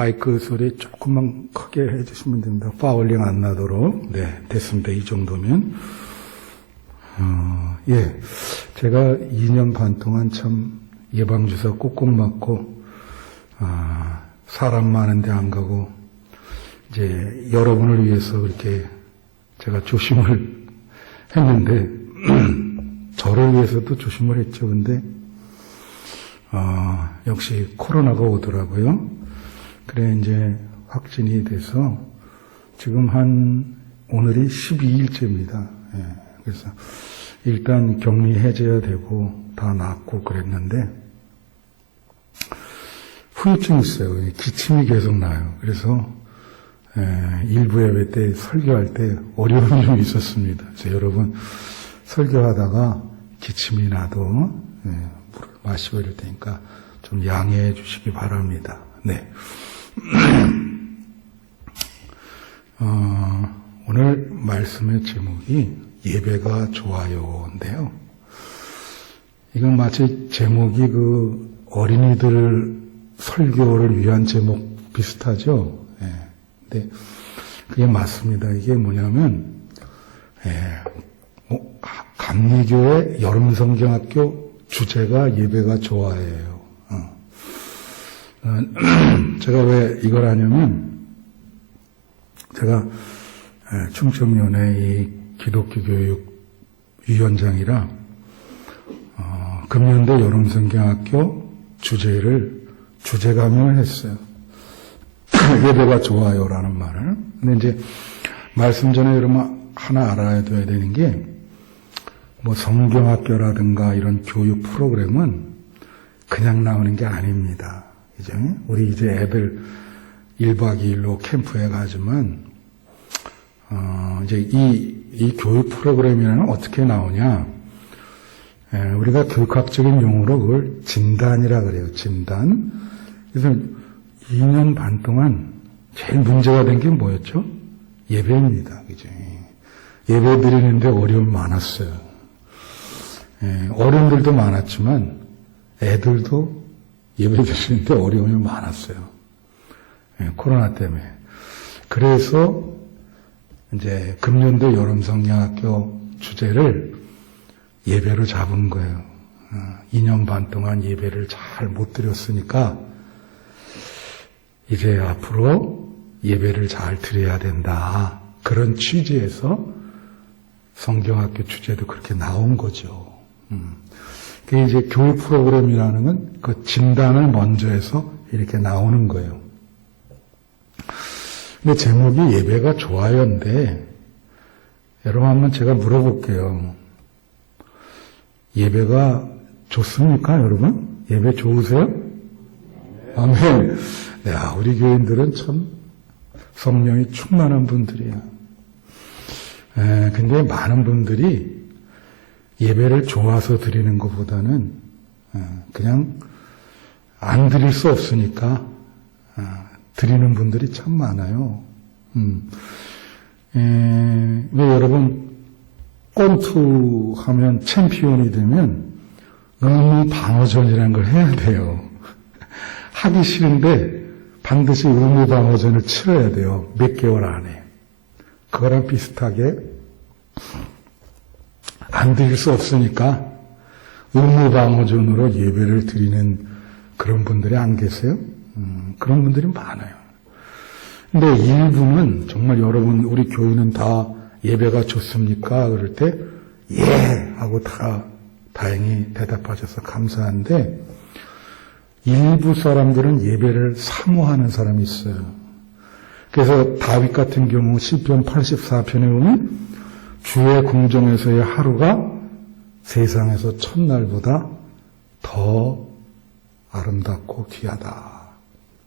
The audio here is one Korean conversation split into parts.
마이크 소리 조금만 크게 해주시면 됩니다. 파울링 안 나도록. 네, 됐습니다. 이 정도면. 예. 제가 2년 반 동안 참 예방주사 꾹꾹 맞고, 사람 많은데 안 가고, 이제 여러분을 위해서 그렇게 제가 조심을 했는데, 저를 위해서도 조심을 했죠. 근데, 역시 코로나가 오더라고요. 그래, 이제 확진이 돼서 지금 오늘이 12일째입니다. 예, 그래서 일단 격리 해제해야 되고 다 낫고 그랬는데, 후유증이 있어요. 기침이 계속 나요. 그래서, 일부 예배 때 설교할 때 어려움이 좀 있었습니다. 그래서 여러분, 설교하다가 기침이 나도, 물을 마시고 이럴 테니까 좀 양해해 주시기 바랍니다. 네. 오늘 말씀의 제목이 예배가 좋아요인데요. 이건 마치 제목이 그 어린이들 설교를 위한 제목 비슷하죠. 근데 그게 맞습니다. 이게 뭐냐면, 감리교회 여름성경학교 주제가 예배가 좋아해요. 제가 왜 이걸 하냐면, 제가 충청연회 이 기독교 교육 위원장이라, 금년도 여름성경학교 주제 감명을 했어요. 예배가 좋아요라는 말을. 근데 이제 말씀 전에 여러분 하나 알아야 되는 게, 뭐 성경학교라든가 이런 교육 프로그램은 그냥 나오는 게 아닙니다. 이제 우리 이제 애들 1박 2일로 캠프에 가지만, 이제 이 교육 프로그램이라는 어떻게 나오냐? 우리가 교육학적인 용어로 그걸 진단이라 그래요. 진단. 그래서 2년 반 동안 제일 문제가 된 게 뭐였죠? 예배입니다. 그죠? 예배 드리는데 어려움이 많았어요. 어른들도 많았지만 애들도 예배 드리는데 어려움이 많았어요. 코로나 때문에. 그래서 이제 금년도 여름성경학교 주제를 예배로 잡은 거예요. 2년 반 동안 예배를 잘 못 드렸으니까 이제 앞으로 예배를 잘 드려야 된다. 그런 취지에서 성경학교 주제도 그렇게 나온 거죠. 그게 이제 교육 프로그램이라는 건 그 진단을 먼저 해서 이렇게 나오는 거예요. 근데 제목이 예배가 좋아요인데, 여러분 한번 제가 물어볼게요. 예배가 좋습니까, 여러분? 예배 좋으세요? 아멘. 네, 우리 교인들은 참 성령이 충만한 분들이야. 근데 많은 분들이 예배를 좋아서 드리는 것보다는 그냥 안 드릴 수 없으니까 드리는 분들이 참 많아요. 왜 여러분 권투 하면 챔피언이 되면 의무 방어전이라는 걸 해야 돼요. 하기 싫은데 반드시 의무 방어전을 치러야 돼요. 몇 개월 안에. 그거랑 비슷하게 안 드릴 수 없으니까 의무 방어전으로 예배를 드리는 그런 분들이 안 계세요? 그런 분들이 많아요. 근데 일부는 정말 여러분 우리 교인은 다 예배가 좋습니까? 그럴 때 예 하고 다 다행히 대답하셔서 감사한데, 일부 사람들은 예배를 사모하는 사람이 있어요. 그래서 다윗 같은 경우 시편 84편에 보면 주의 궁정에서의 하루가 세상에서 첫날보다 더 아름답고 귀하다.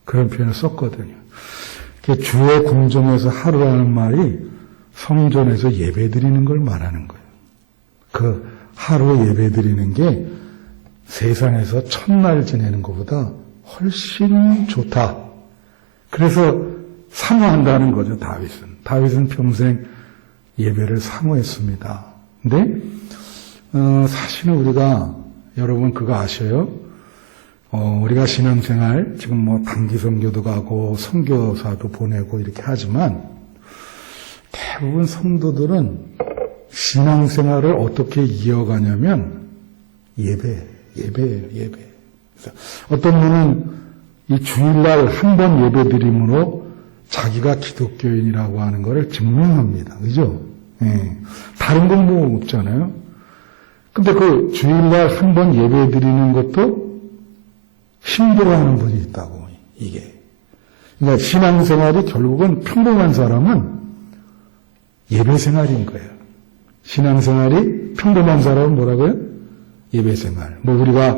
그런 표현을 썼거든요. 주의 궁정에서 하루라는 말이 성전에서 예배드리는 걸 말하는 거예요. 그 하루 예배드리는 게 세상에서 첫날 지내는 것보다 훨씬 좋다. 그래서 사모한다는 거죠, 다윗은. 다윗은 평생 예배를 사모했습니다. 근데 사실은 우리가, 여러분 그거 아셔요? 우리가 신앙생활, 지금 뭐 단기 선교도 가고, 선교사도 보내고 이렇게 하지만, 대부분 성도들은 신앙생활을 어떻게 이어가냐면, 예배예요, 예배. 어떤 분은 이 주일날 한 번 예배 드림으로 자기가 기독교인이라고 하는 것을 증명합니다. 그죠? 예. 다른 건 뭐 없잖아요. 근데 그 주일날 한 번 예배 드리는 것도 힘들어하는 분이 있다고, 이게. 그러니까 신앙생활이 결국은 평범한 사람은 예배생활인 거예요. 신앙생활이 평범한 사람은 뭐라고요? 예배생활. 뭐 우리가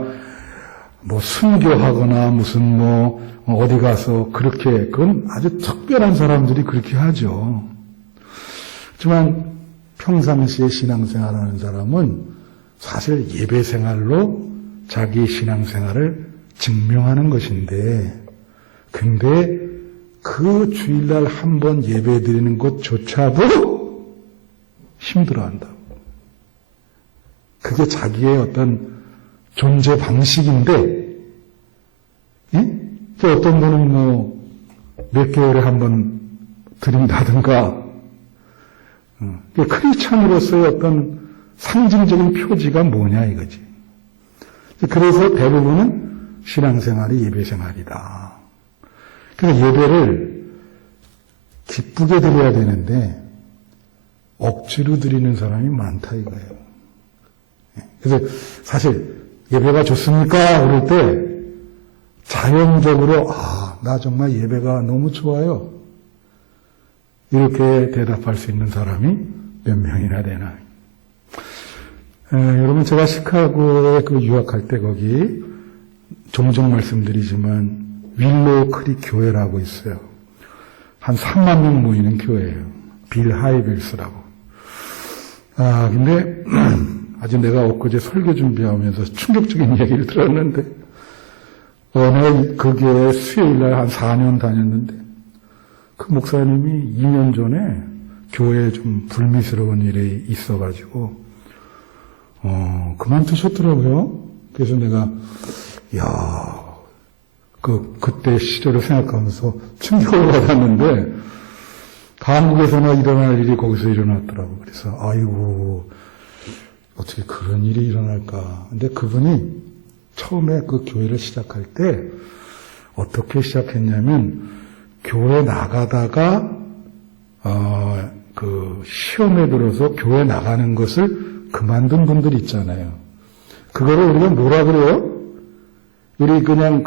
뭐 순교하거나 무슨 뭐 어디 가서 그렇게, 그건 아주 특별한 사람들이 그렇게 하죠. 하지만 평상시에 신앙생활하는 사람은 사실 예배생활로 자기 신앙생활을 증명하는 것인데, 근데 그 주일날 한 번 예배 드리는 것조차도 힘들어한다고. 그게 자기의 어떤 존재 방식인데, 어떤 분은 뭐 몇 개월에 한 번 드린다든가, 크리스찬으로서의 어떤 상징적인 표지가 뭐냐 이거지. 그래서 대부분은 신앙생활이 예배생활이다. 그래서 예배를 기쁘게 드려야 되는데 억지로 드리는 사람이 많다 이거예요. 그래서 사실 예배가 좋습니까? 그럴 때 자연적으로 나 정말 예배가 너무 좋아요. 이렇게 대답할 수 있는 사람이 몇 명이나 되나. 여러분, 제가 시카고에 유학할 때 거기 종종 말씀드리지만 윌로우 크릭 교회라고 있어요. 한 3만 명 모이는 교회예요. 빌 하이빌스라고. 근데 아주 내가 엊그제 설교 준비하면서 충격적인 얘기를 들었는데, 내가 그 교회에 수요일날 한 4년 다녔는데, 그 목사님이 2년 전에 교회에 좀 불미스러운 일이 있어가지고, 그만두셨더라고요. 그래서 내가, 그때 시절을 생각하면서 충격을 받았는데, 한국에서나 일어날 일이 거기서 일어났더라고. 그래서, 아이고, 어떻게 그런 일이 일어날까. 근데 그분이 처음에 그 교회를 시작할 때, 어떻게 시작했냐면, 교회 나가다가, 시험에 들어서 교회 나가는 것을 그만둔 분들 있잖아요. 그거를 우리가 뭐라 그래요? 우리 그냥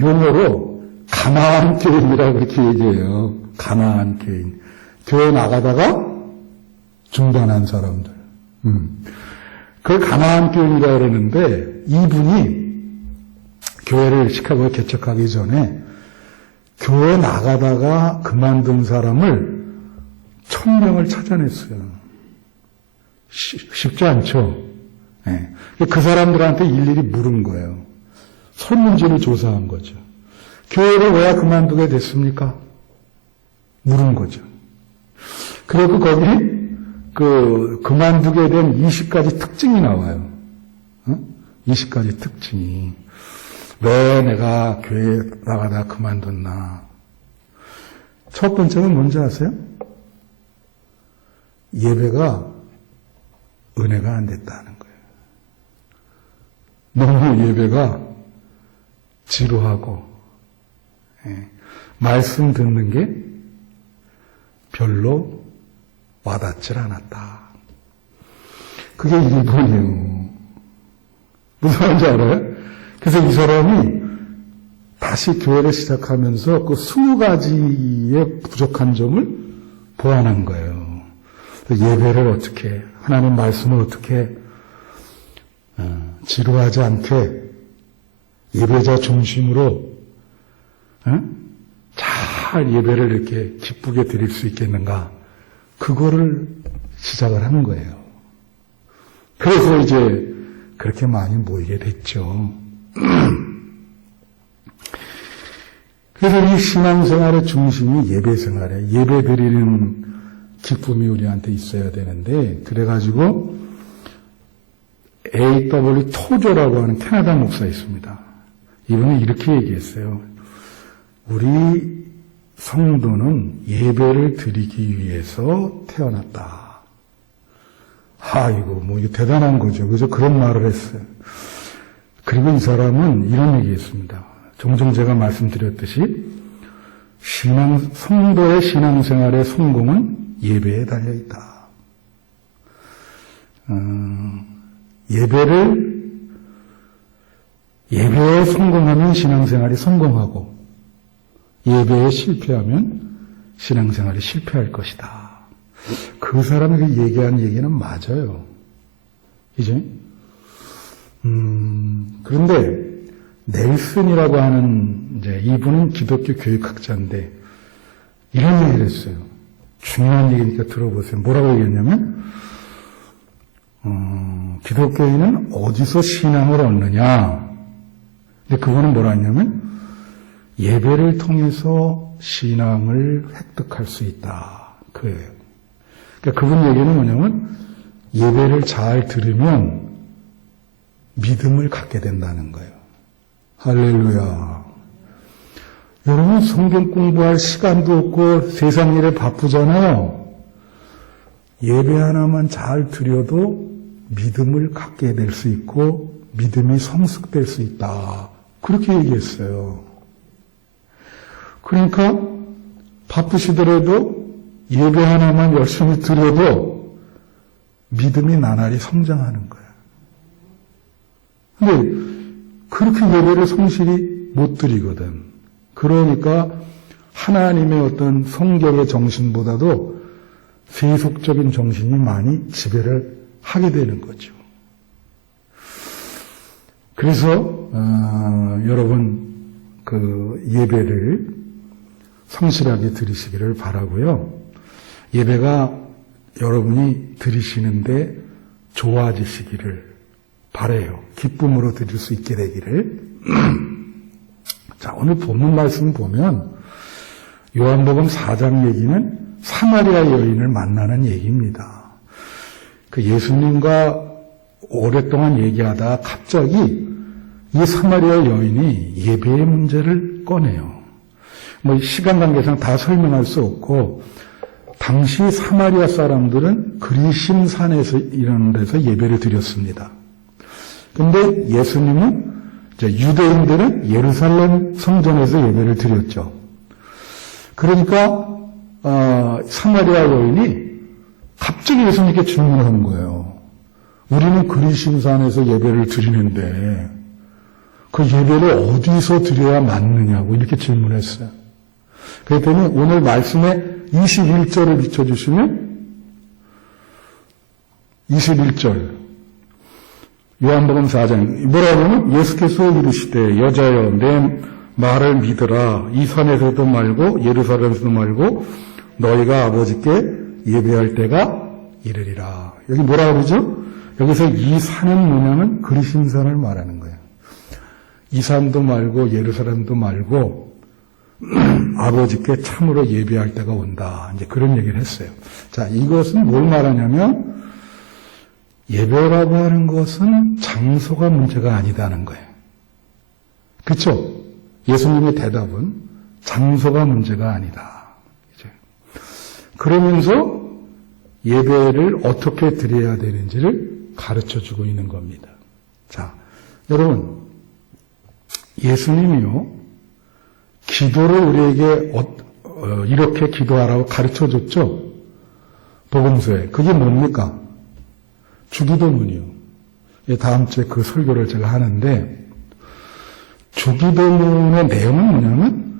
용어로 가나안 교인이라고 그렇게 얘기해요. 가나안 교인. 교회 나가다가 중단한 사람들. 그걸 가나안 교인이라고 그러는데, 이분이 교회를 시카고에 개척하기 전에 교회 나가다가 그만둔 사람을 1000명을 찾아냈어요. 쉽지 않죠? 네. 그 사람들한테 일일이 물은 거예요. 설문지를 조사한 거죠. 교회를 왜 그만두게 됐습니까? 물은 거죠. 그리고 거기 그만두게 된 20가지 특징이 나와요. 20가지 특징이. 왜 내가 교회에 나가다 그만뒀나? 첫 번째는 뭔지 아세요? 예배가 은혜가 안 됐다는 거예요. 너무 예배가 지루하고, 말씀 듣는 게 별로 와닿질 않았다. 그게 1번이에요. 무슨 말인지 알아요? 그래서 이 사람이 다시 교회를 시작하면서 그 20가지의 부족한 점을 보완한 거예요. 예배를 어떻게, 하나님 말씀을 어떻게 지루하지 않게 예배자 중심으로 잘 예배를 이렇게 기쁘게 드릴 수 있겠는가, 그거를 시작을 하는 거예요. 그래서 이제 그렇게 많이 모이게 됐죠. 그래서 이 신앙생활의 중심이 예배생활에, 예배 드리는 기쁨이 우리한테 있어야 되는데, 그래가지고 A.W. 토조라고 하는 캐나다 목사 있습니다. 이분은 이렇게 얘기했어요. 우리 성도는 예배를 드리기 위해서 태어났다. 이거 이게 대단한 거죠. 그래서 그런 말을 했어요. 그리고 이 사람은 이런 얘기했습니다. 종종 제가 말씀드렸듯이 성도의 신앙생활의 성공은 예배에 달려있다. 예배에 성공하면 신앙생활이 성공하고 예배에 실패하면 신앙생활이 실패할 것이다. 그 사람이 얘기한 얘기는 맞아요. 이제 그런데 넬슨이라고 하는 이분은 기독교 교육학자인데 이런 얘기를 했어요. 중요한 얘기니까 들어보세요. 뭐라고 얘기했냐면 기독교인은 어디서 신앙을 얻느냐. 근데 그거는 뭐라 했냐면 예배를 통해서 신앙을 획득할 수 있다. 그거예요. 그러니까 그분 얘기는 뭐냐면 예배를 잘 들으면 믿음을 갖게 된다는 거예요. 할렐루야. 여러분 성경 공부할 시간도 없고 세상 일에 바쁘잖아요. 예배 하나만 잘 드려도 믿음을 갖게 될 수 있고 믿음이 성숙될 수 있다. 그렇게 얘기했어요. 그러니까 바쁘시더라도 예배 하나만 열심히 드려도 믿음이 나날이 성장하는 거예요. 근데 그렇게 예배를 성실히 못 드리거든. 그러니까 하나님의 어떤 성결의 정신보다도 세속적인 정신이 많이 지배를 하게 되는 거죠. 그래서 여러분 그 예배를 성실하게 드리시기를 바라고요. 예배가 여러분이 드리시는데 좋아지시기를 바라요. 기쁨으로 드릴 수 있게 되기를. 자, 오늘 본문 말씀 보면 요한복음 4장 얘기는 사마리아 여인을 만나는 얘기입니다. 그 예수님과 오랫동안 얘기하다가 갑자기 이 사마리아 여인이 예배의 문제를 꺼내요. 시간 관계상 다 설명할 수 없고 당시 사마리아 사람들은 그리심산에서 이런 데서 예배를 드렸습니다. 근데 예수님은 유대인들은 예루살렘 성전에서 예배를 드렸죠. 그러니까 사마리아 여인이 갑자기 예수님께 질문하는 거예요. 우리는 그리심산에서 예배를 드리는데 그 예배를 어디서 드려야 맞느냐고 이렇게 질문했어요. 그랬더니 오늘 말씀에 21절을 비춰주시면 21절 요한복음 4장 뭐라고 하면 예수께서 이르시되 여자여 내 말을 믿으라. 이 산에서도 말고 예루살렘에서도 말고 너희가 아버지께 예배할 때가 이르리라. 여기 뭐라고 그러죠? 여기서 이 산은 뭐냐면 그리심산을 말하는 거예요. 이 산도 말고 예루살렘도 말고 아버지께 참으로 예배할 때가 온다. 이제 그런 얘기를 했어요. 자, 이것은 뭘 말하냐면 예배라고 하는 것은 장소가 문제가 아니다는 거예요. 그렇죠? 예수님의 대답은 장소가 문제가 아니다. 이제 그러면서 예배를 어떻게 드려야 되는지를 가르쳐주고 있는 겁니다. 자, 여러분 예수님이요 기도를 우리에게 이렇게 기도하라고 가르쳐줬죠. 복음서에. 그게 뭡니까? 주기도문이요. 다음 주에 그 설교를 제가 하는데 주기도문의 내용은 뭐냐면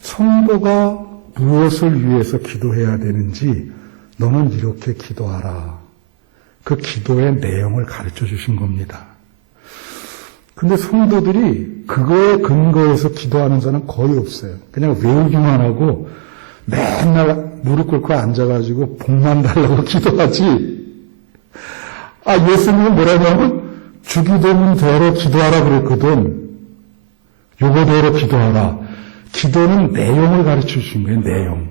성도가 무엇을 위해서 기도해야 되는지 너는 이렇게 기도하라. 그 기도의 내용을 가르쳐 주신 겁니다. 근데 성도들이 그거에 근거해서 기도하는 사람은 거의 없어요. 그냥 외우기만 하고 맨날 무릎 꿇고 앉아가지고 복만 달라고 기도하지. 예수님은 뭐라냐면 주기도문대로 기도하라 그랬거든. 요거대로 기도하라. 기도는 내용을 가르쳐 주신 거예요. 내용.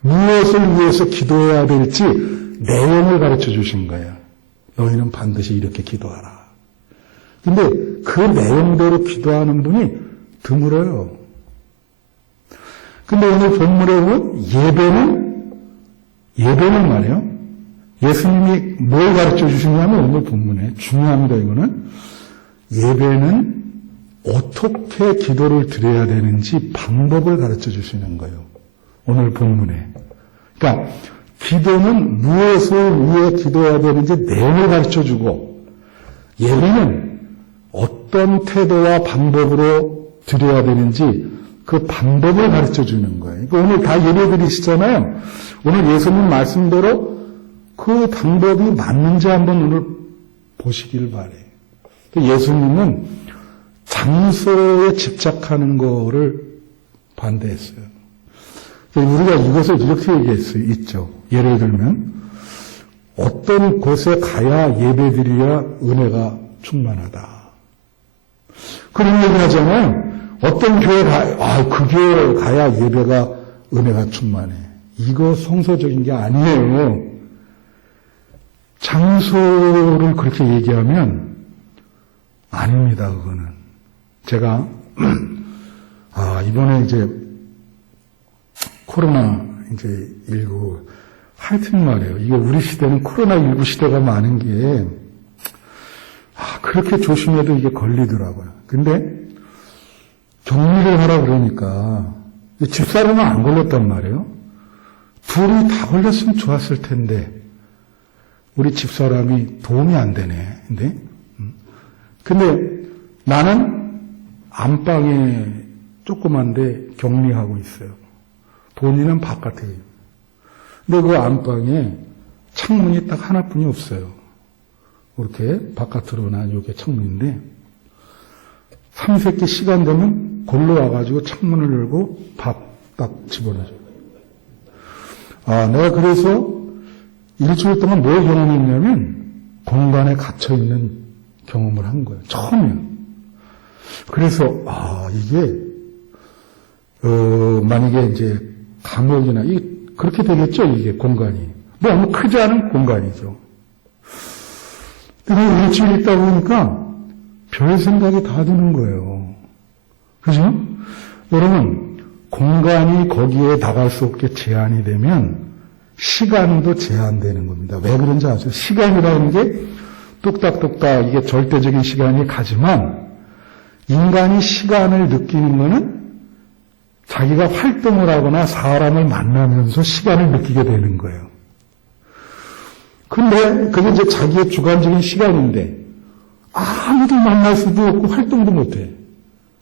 무엇을 위해서 기도해야 될지 내용을 가르쳐 주신 거예요. 너희는 반드시 이렇게 기도하라. 근데 그 내용대로 기도하는 분이 드물어요. 근데 오늘 본문에 보면 예배는 말이에요. 예수님이 뭘 가르쳐 주시냐면 오늘 본문에 중요합니다. 이거는 예배는 어떻게 기도를 드려야 되는지 방법을 가르쳐 주시는 거예요. 오늘 본문에. 그러니까 기도는 무엇을 위해 기도해야 되는지 내용을 가르쳐 주고 예배는 어떤 태도와 방법으로 드려야 되는지 그 방법을 가르쳐 주는 거예요. 그러니까 오늘 다 예배 드리시잖아요. 오늘 예수님 말씀대로 그 방법이 맞는지 한번 오늘 보시길 바래요. 예수님은 장소에 집착하는 거를 반대했어요. 우리가 이것을 이렇게 얘기했죠. 예를 들면 어떤 곳에 가야 예배드려야 은혜가 충만하다. 그런 얘기 하잖아요. 어떤 교회 그 교회에 가야 예배가 은혜가 충만해. 이거 성서적인 게 아니에요. 장소를 그렇게 얘기하면 아닙니다, 그거는. 제가 이번에 이제 코로나19 하여튼 말이에요. 이게 우리 시대는 코로나19 시대가 많은 게 그렇게 조심해도 이게 걸리더라고요. 근데 격리를 하라 그러니까 집사람은 안 걸렸단 말이에요. 둘이 다 걸렸으면 좋았을 텐데 우리 집사람이 도움이 안 되네. 근데 나는 안방에 조그만데 격리하고 있어요. 본인은 바깥에. 근데 그 안방에 창문이 딱 하나뿐이 없어요. 이렇게 바깥으로 난 요게 창문인데 삼세끼 시간 되면 골로 와가지고 창문을 열고 밥 딱 집어넣어줘요. 내가 그래서 일주일 동안 뭘 경험했냐면 공간에 갇혀있는 경험을 한 거예요. 처음이에요. 그래서 이게 만약에 이제 감옥이나 그렇게 되겠죠. 이게 공간이 너무 크지 않은 공간이죠. 근데 일주일 있다 보니까 별 생각이 다 드는 거예요. 그죠? 여러분 공간이 거기에 나갈 수 없게 제한이 되면 시간도 제한되는 겁니다. 왜 그런지 아세요? 시간이라는 게 뚝딱뚝딱 이게 절대적인 시간이 가지만 인간이 시간을 느끼는 거는 자기가 활동을 하거나 사람을 만나면서 시간을 느끼게 되는 거예요. 근데 그게 이제 자기의 주관적인 시간인데 아무도 만날 수도 없고 활동도 못해.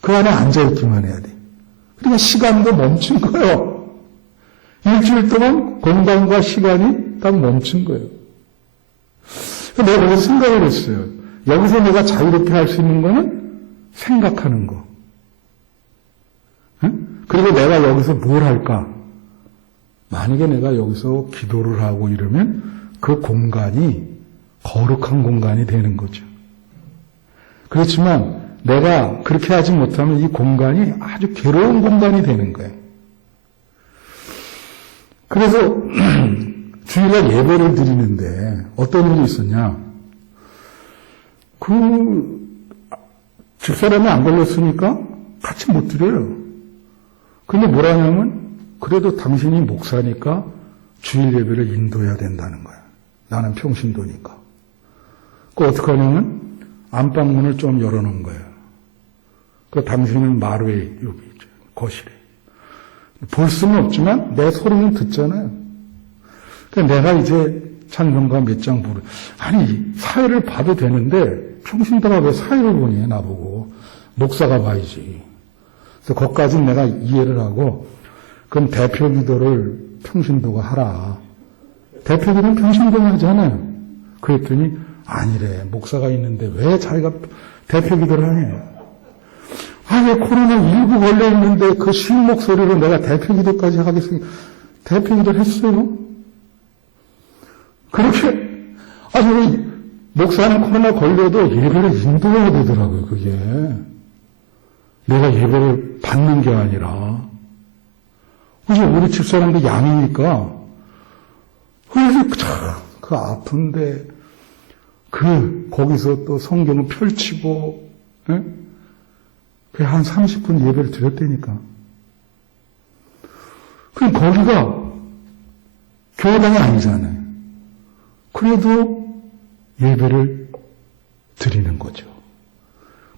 그 안에 앉아있기만 해야 돼. 그러니까 시간도 멈춘 거예요. 일주일 동안 공간과 시간이 딱 멈춘 거예요. 내가 그래서 생각을 했어요. 여기서 내가 자유롭게 할 수 있는 거는 생각하는 거. 그리고 내가 여기서 뭘 할까? 만약에 내가 여기서 기도를 하고 이러면 그 공간이 거룩한 공간이 되는 거죠. 그렇지만 내가 그렇게 하지 못하면 이 공간이 아주 괴로운 공간이 되는 거예요. 그래서 주일날 예배를 드리는데 어떤 일이 있었냐? 집사람이 안 걸렸으니까 같이 못 드려요. 근데 뭐라냐면 그래도 당신이 목사니까 주일 예배를 인도해야 된다는 거야. 나는 평신도니까. 그 어떻게 하냐면 안방문을 좀 열어놓은 거예요. 그 당신은 마루에 여기 있죠. 거실에. 볼 수는 없지만 내 소리는 듣잖아요. 그러니까 내가 이제 찬송가 몇 장 부르. 아니 사회를 봐도 되는데 평신도가 왜 사회를 보니 나보고. 목사가 봐야지. 그래서 거기까지는 내가 이해를 하고 그럼 대표 기도를 평신도가 하라. 대표 기도는 평신도가 하잖아요. 그랬더니 아니래. 목사가 있는데 왜 자기가 대표 기도를 하냐. 왜 코로나19 걸려있는데 그 쉴 목소리로 내가 대표 기도까지 하겠습니까? 대표 기도를 했어요. 그렇게 목사는 코로나 걸려도 예배를 인도해야 되더라고요. 그게. 내가 예배를 받는 게 아니라. 그래서 우리 집사람도 양이니까 그래서 그 아픈데 거기서 또 성경을 펼치고, 예? 한 30분 예배를 드렸다니까. 그럼 거기가 교회당이 아니잖아요. 그래도 예배를 드리는 거죠.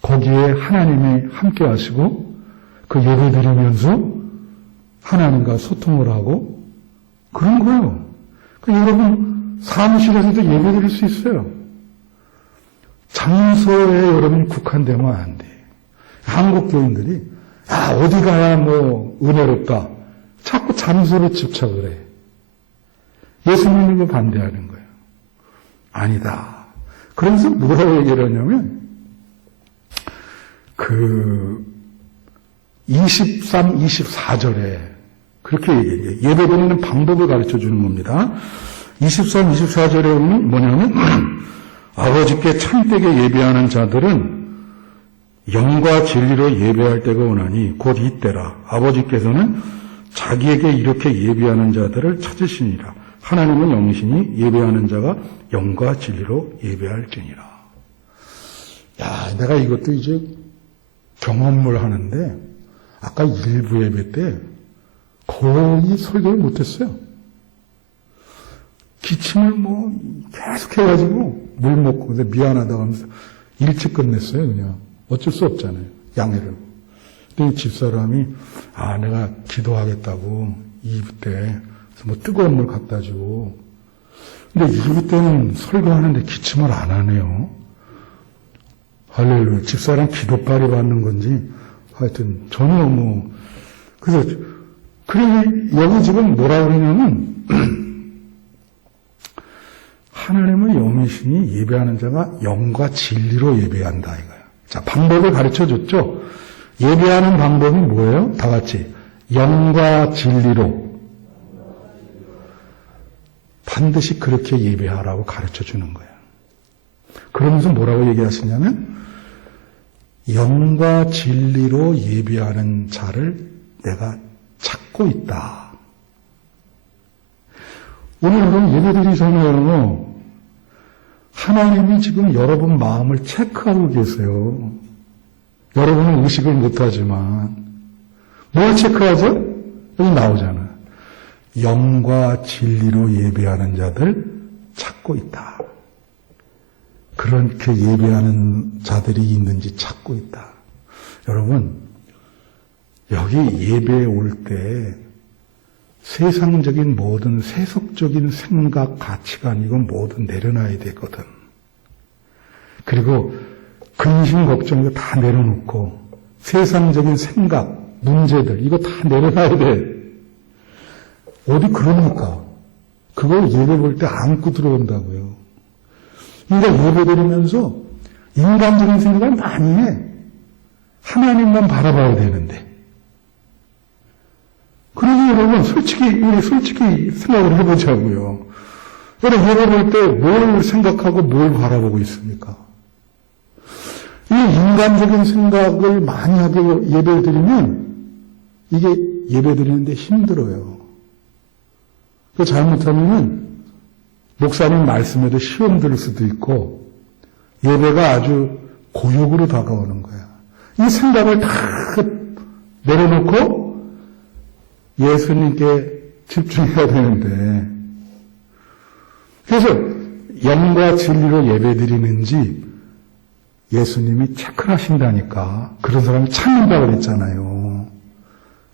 거기에 하나님이 함께 하시고 그 예배 드리면서 하나님과 소통을 하고 그런 거예요. 여러분 사무실에서도 예배 드릴 수 있어요. 장소에 여러분이 국한되면 안 돼. 한국 교인들이 어디 가야 뭐 은혜롭다. 자꾸 장소에 집착을 해. 예수님을 반대하는 거예요. 아니다. 그러면서 뭐라고 얘기를 하냐면 23, 24절에 그렇게 얘기해요. 예배 드리는 방법을 가르쳐 주는 겁니다. 23, 24절에 보면 뭐냐면 아버지께 참되게 예배하는 자들은 영과 진리로 예배할 때가 오나니 곧 이때라. 아버지께서는 자기에게 이렇게 예배하는 자들을 찾으시니라. 하나님은 영이시니 예배하는 자가 영과 진리로 예배할지니라. 야, 내가 이것도 이제 경험을 하는데 아까 일부 예배 때 거의 설교를 못했어요. 기침을 계속 해가지고 물 먹고 미안하다고 하면서 일찍 끝냈어요. 그냥 어쩔 수 없잖아요. 양해를. 근데 집사람이 내가 기도하겠다고 2부 때 뜨거운 물 갖다 주고 근데 2부 때는 설교하는데 기침을 안 하네요. 할렐루야. 집사람 기도빨이 받는 건지 하여튼 전혀 그래서 여기 지금 뭐라 그러냐면 하나님은 영이시니 예배하는 자가 영과 진리로 예배한다 이거예요. 자, 방법을 가르쳐 줬죠. 예배하는 방법이 뭐예요? 다 같이 영과 진리로 반드시 그렇게 예배하라고 가르쳐 주는 거예요. 그러면서 뭐라고 얘기하시냐면 영과 진리로 예배하는 자를 내가 찾고 있다. 오늘 여러분 예배드리기 전에 하나님이 지금 여러분 마음을 체크하고 계세요. 여러분은 의식을 못하지만 뭘 체크하죠? 여기 나오잖아요. 영과 진리로 예배하는 자들 찾고 있다. 그렇게 예배하는 자들이 있는지 찾고 있다. 여러분, 여기 예배에 올 때 세상적인 모든 세속적인 생각, 가치관 이건 모두 내려놔야 되거든. 그리고 근심, 걱정 이거 다 내려놓고 세상적인 생각, 문제들 이거 다 내려놔야 돼. 어디 그럽니까? 그걸 예배 볼 때 안고 들어온다고요. 그러니까 예배 드리면서 인간적인 생각을 많이 해. 하나님만 바라봐야 되는데. 그러니 여러분, 우리 솔직히 생각을 해보자고요. 여러분, 예배 볼 때 뭘 생각하고 뭘 바라보고 있습니까? 이 인간적인 생각을 많이 하고 예배를 드리면 이게 예배 드리는데 힘들어요. 그 잘못하면은 목사님 말씀에도 시험 들 수도 있고 예배가 아주 고역으로 다가오는 거야. 이 생각을 다 내려놓고 예수님께 집중해야 되는데 그래서 영과 진리로 예배드리는지 예수님이 체크를 하신다니까. 그런 사람을 찾는다고 그랬잖아요.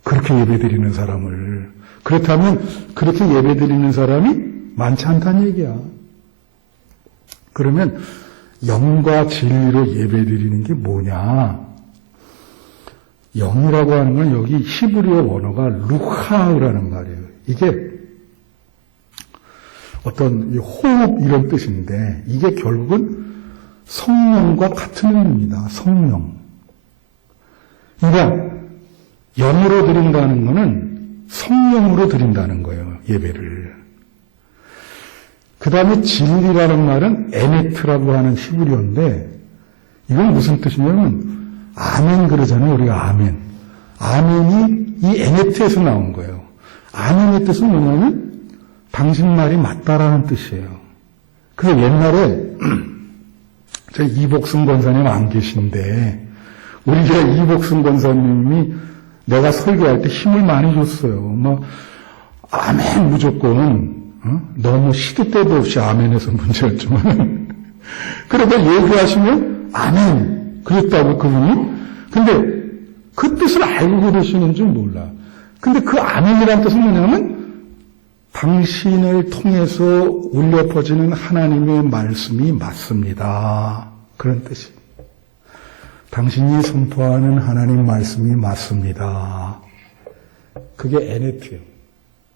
그렇게 예배드리는 사람을. 그렇다면 그렇게 예배드리는 사람이 많지 않다는 얘기야. 그러면 영과 진리로 예배드리는 게 뭐냐? 영이라고 하는 건 여기 히브리어 원어가 루하라는 말이에요. 이게 어떤 호흡 이런 뜻인데 이게 결국은 성령과 같은 의미입니다. 성령. 그러니까 영으로 드린다는 것은 성령으로 드린다는 거예요. 예배를. 그 다음에 진리라는 말은 에메트라고 하는 히브리어인데 이건 무슨 뜻이냐면 아멘 그러잖아요. 우리가 아멘. 아멘이 이 에메트에서 나온 거예요. 아멘의 뜻은 뭐냐면 당신 말이 맞다라는 뜻이에요. 그래서 옛날에 저 이복승 권사님 안 계신데, 우리 교회 이복승 권사님이 내가 설교할 때 힘을 많이 줬어요. 뭐, 아멘 무조건, 너무 시도 때도 없이 아멘해서 문제였지만, 그러다 얘기하시면, 아멘. 그랬다고 그분이. 근데 그 뜻을 알고 그러시는 줄 몰라. 근데 그 아멘이라는 뜻은 뭐냐면, 당신을 통해서 울려 퍼지는 하나님의 말씀이 맞습니다. 그런 뜻이. 당신이 선포하는 하나님 말씀이 맞습니다. 그게 에네트예요.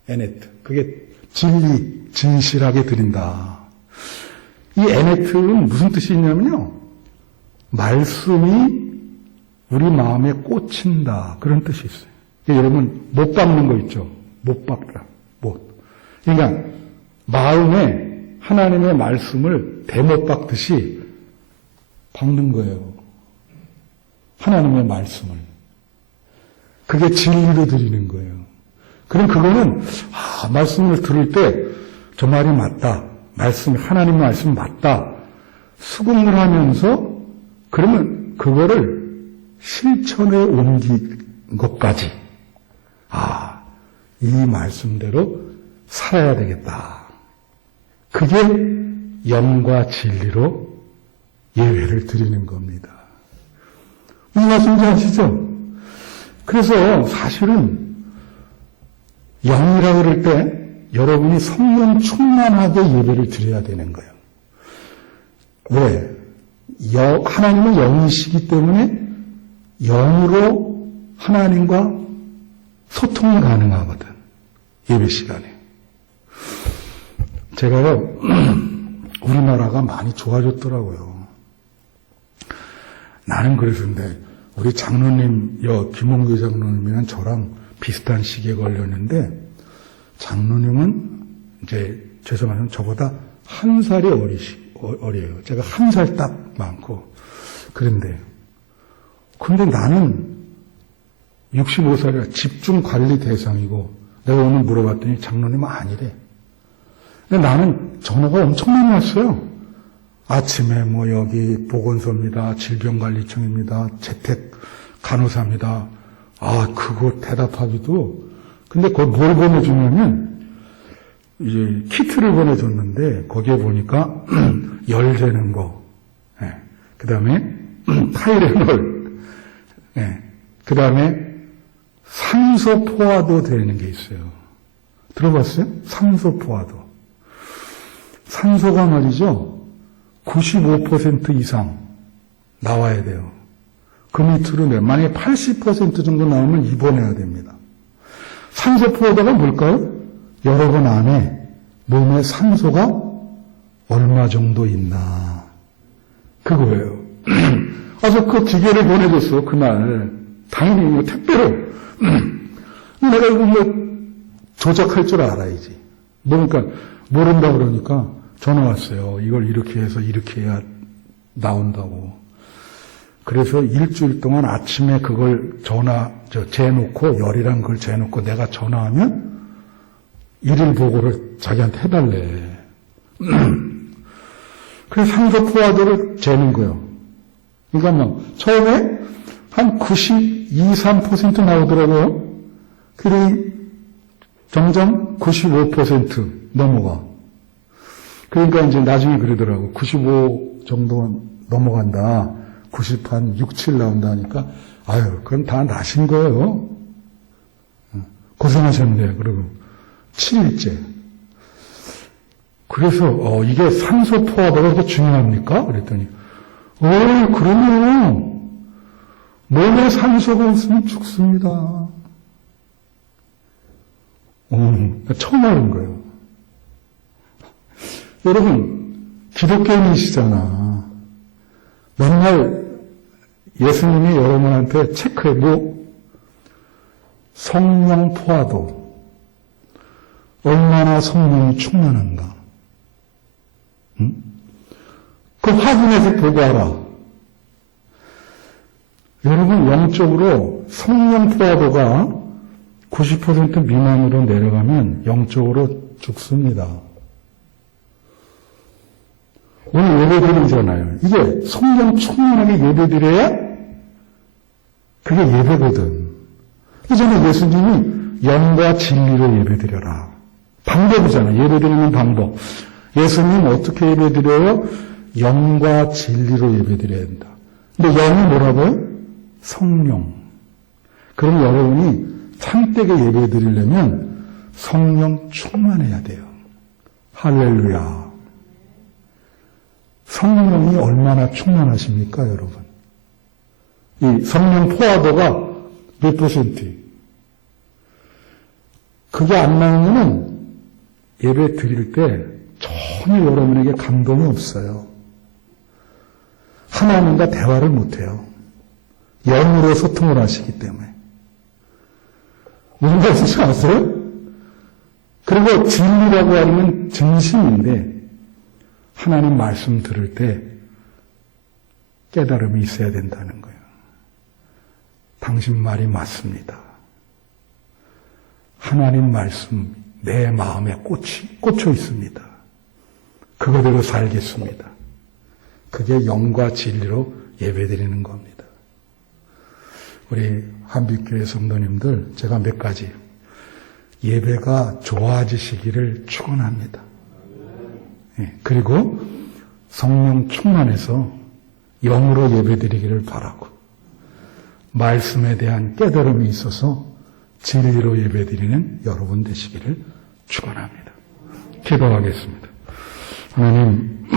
에네트. 그게 진리, 진실하게 드린다. 이 에네트는 무슨 뜻이 있냐면요. 말씀이 우리 마음에 꽂힌다. 그런 뜻이 있어요. 여러분 못 박는 거 있죠. 못 박다. 못. 그러니까 마음에 하나님의 말씀을 대못 박듯이 박는 거예요. 하나님의 말씀을. 그게 진리로 드리는 거예요. 그럼 그거는 말씀을 들을 때 저 말이 맞다. 하나님의 말씀이 맞다. 수긍을 하면서 그러면 그거를 실천에 옮긴 것까지 이 말씀대로 살아야 되겠다. 그게 영과 진리로 예배를 드리는 겁니다. 무슨 말씀인지 아시죠? 그래서 사실은 영이라고 그럴 때 여러분이 성령 충만하게 예배를 드려야 되는 거예요. 왜? 하나님은 영이시기 때문에 영으로 하나님과 소통이 가능하거든. 예배 시간에. 제가요, 우리나라가 많이 좋아졌더라고요. 나는 그랬는데, 우리 장로님, 김홍규 장로님이랑 저랑 비슷한 시기에 걸렸는데, 장로님은 이제, 죄송하지만 저보다 한 살이 어려요. 제가 한 살 딱 많고. 그런데 나는 65살이라 집중 관리 대상이고, 내가 오늘 물어봤더니 장로님은 아니래. 근데 나는 전화가 엄청 많이 왔어요. 아침에 여기 보건소입니다. 질병관리청입니다. 재택 간호사입니다. 그거 대답하기도. 근데 그걸 뭘 보내주냐면, 이제 키트를 보내줬는데, 거기에 보니까 열 재는 거, 그 다음에 타이레놀, 그 다음에 산소 포화도 되는 게 있어요. 들어봤어요? 산소 포화도. 산소가 말이죠. 95% 이상 나와야 돼요. 그 밑으로 만약에 80% 정도 나오면 입원해야 됩니다. 산소 포화도가 뭘까요? 여러분 안에 몸에 산소가 얼마 정도 있나. 그거예요. 그래서 그 기계를 보내줬어, 그날. 당연히 택배로. 내가 이거 조작할 줄 알아야지. 그러니까 모른다 그러니까 전화 왔어요. 이걸 이렇게 해서 이렇게 해야 나온다고. 그래서 일주일 동안 아침에 그걸 재놓고, 열이랑 그걸 재놓고 내가 전화하면 일일 보고를 자기한테 해달래. 그래서 산소 포화도를 재는 거예요. 그러니까 처음에 한 92, 3% 나오더라고요. 그리고 점점 95% 넘어가. 그러니까 이제 나중에 그러더라고. 95 정도 넘어간다. 90 한 6, 7 나온다 하니까, 그건 다 나신 거예요. 고생하셨네. 그러고 7일째. 그래서 이게 산소 포화도가 그렇게 중요합니까? 그랬더니 그러면 몸에 산소가 없으면 죽습니다. 처음 알은 거예요. 여러분 기독교인이시잖아. 맨날 예수님이 여러분한테 체크해. 성령 포화도 얼마나 성령이 충만한가. 그 확인해서 보고 알아. 여러분 영적으로 성령 포화도가 90% 미만으로 내려가면 영적으로 죽습니다. 오늘 예배드리잖아요. 이게 성령 충만하게 예배드려야 그게 예배거든. 이전에 예수님이 영과 진리로 예배드려라. 방법이잖아. 예배드리는 방법. 예수님 어떻게 예배드려요? 영과 진리로 예배드려야 한다. 근데 영이 뭐라고요? 성령. 그럼 여러분이 참되게 예배드리려면 성령 충만해야 돼요. 할렐루야. 성령이 얼마나 충만하십니까, 여러분? 이 성령 포화도가 몇 퍼센트? 그게 안 나오면 예배 드릴 때 전혀 여러분에게 감동이 없어요. 하나님과 대화를 못해요. 영으로 소통을 하시기 때문에. 무슨 말인지 아세요? 그리고 진리라고 하면 진심인데 하나님 말씀 들을 때 깨달음이 있어야 된다는 거예요. 당신 말이 맞습니다. 하나님 말씀 내 마음에 꽂혀 있습니다. 그거대로 살겠습니다. 그게 영과 진리로 예배드리는 겁니다. 우리 한빛교회 성도님들 제가 몇 가지 예배가 좋아지시기를 축원합니다. 그리고 성령 충만해서 영으로 예배드리기를 바라고 말씀에 대한 깨달음이 있어서 진리로 예배드리는 여러분 되시기를 축원합니다. 기도하겠습니다. 하나님